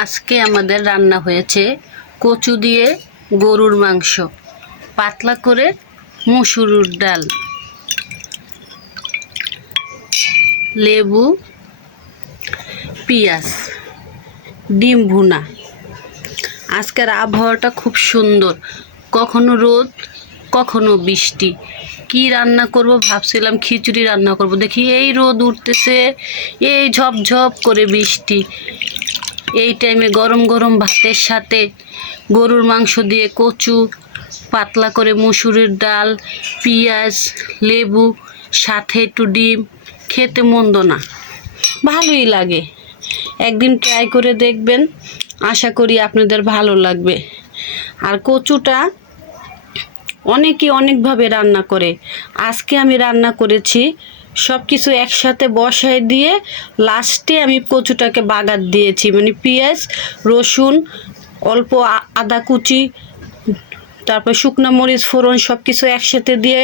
আজকে আমাদের রান্না হয়েছে কচু দিয়ে গরুর মাংস, পাতলা করে মসুর ডাল, লেবু, পেঁয়াজ, ডিম ভুনা। আজকের আবহাওয়াটা খুব সুন্দর, কখনো রোদ কখনো বৃষ্টি। কি রান্না করব ভাবছিলাম খিচুড়ি রান্না করব, দেখি এই রোদ উঠতেছে, এই ঝপঝপ করে বৃষ্টি। এই টাইমে গরম গরম ভাতের সাথে গরুর মাংস দিয়ে কচু, পাতলা করে মসুরের ডাল, পেঁয়াজ, লেবু, সাথে একটু ডিম, খেতে মন্দ না, ভালোই লাগে। একদিন ট্রাই করে দেখবেন, আশা করি আপনাদের ভালো লাগবে। আর কচুটা অনেকে অনেকভাবে রান্না করে, আজকে আমি রান্না করেছি সব কিছু একসাথে বসায় দিয়ে লাস্টে আমি কচুটাকে বাগার দিয়েছি, মানে পেঁয়াজ, রসুন, অল্প আদা কুচি, তারপর শুকনো মরিচ ফোড়ন সব কিছু একসাথে দিয়ে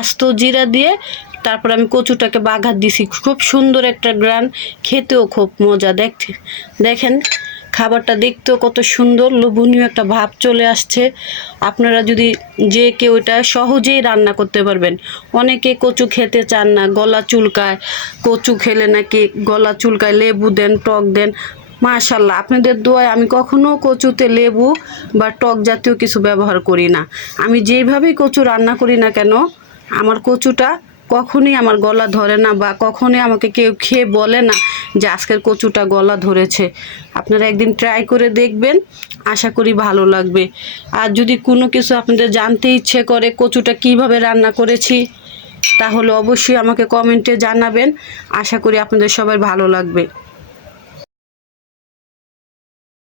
আস্ত জিরা দিয়ে তারপর আমি কচুটাকে বাগার দিছি। খুব সুন্দর একটা গ্রান, খেতেও খুব মজা। দেখেন খাবারটা দেখতেও কত সুন্দর, লোভনীয় একটা ভাব চলে আসছে। আপনারা যদি যে কেউ এটা সহজেই রান্না করতে পারবেন। অনেকে কচু খেতে চান না, গলা চুলকায়, কচু খেলে নাকি গলা চুলকায়, লেবু দেন, টক দেন। মাশাল্লাহ, আপনাদের দোয়ায় আমি কখনো কচুতে লেবু বা টক জাতীয় কিছু ব্যবহার করি না। আমি যেইভাবেই কচু রান্না করি না কেন, আমার কচুটা কখনই আমার গলা ধরে না, বা কখনই আমাকে কেউ খেয়ে বলে না যে আজকের কচুটা গলা ধরেছে। আপনারা একদিন ট্রাই করে দেখবেন, আশা করি ভালো লাগবে। আর যদি কোনো কিছু আপনাদের জানতে ইচ্ছে করে কচুটা কিভাবে রান্না করেছি, তাহলে অবশ্যই আমাকে কমেন্টে জানাবেন। আশা করি আপনাদের সবার ভালো লাগবে।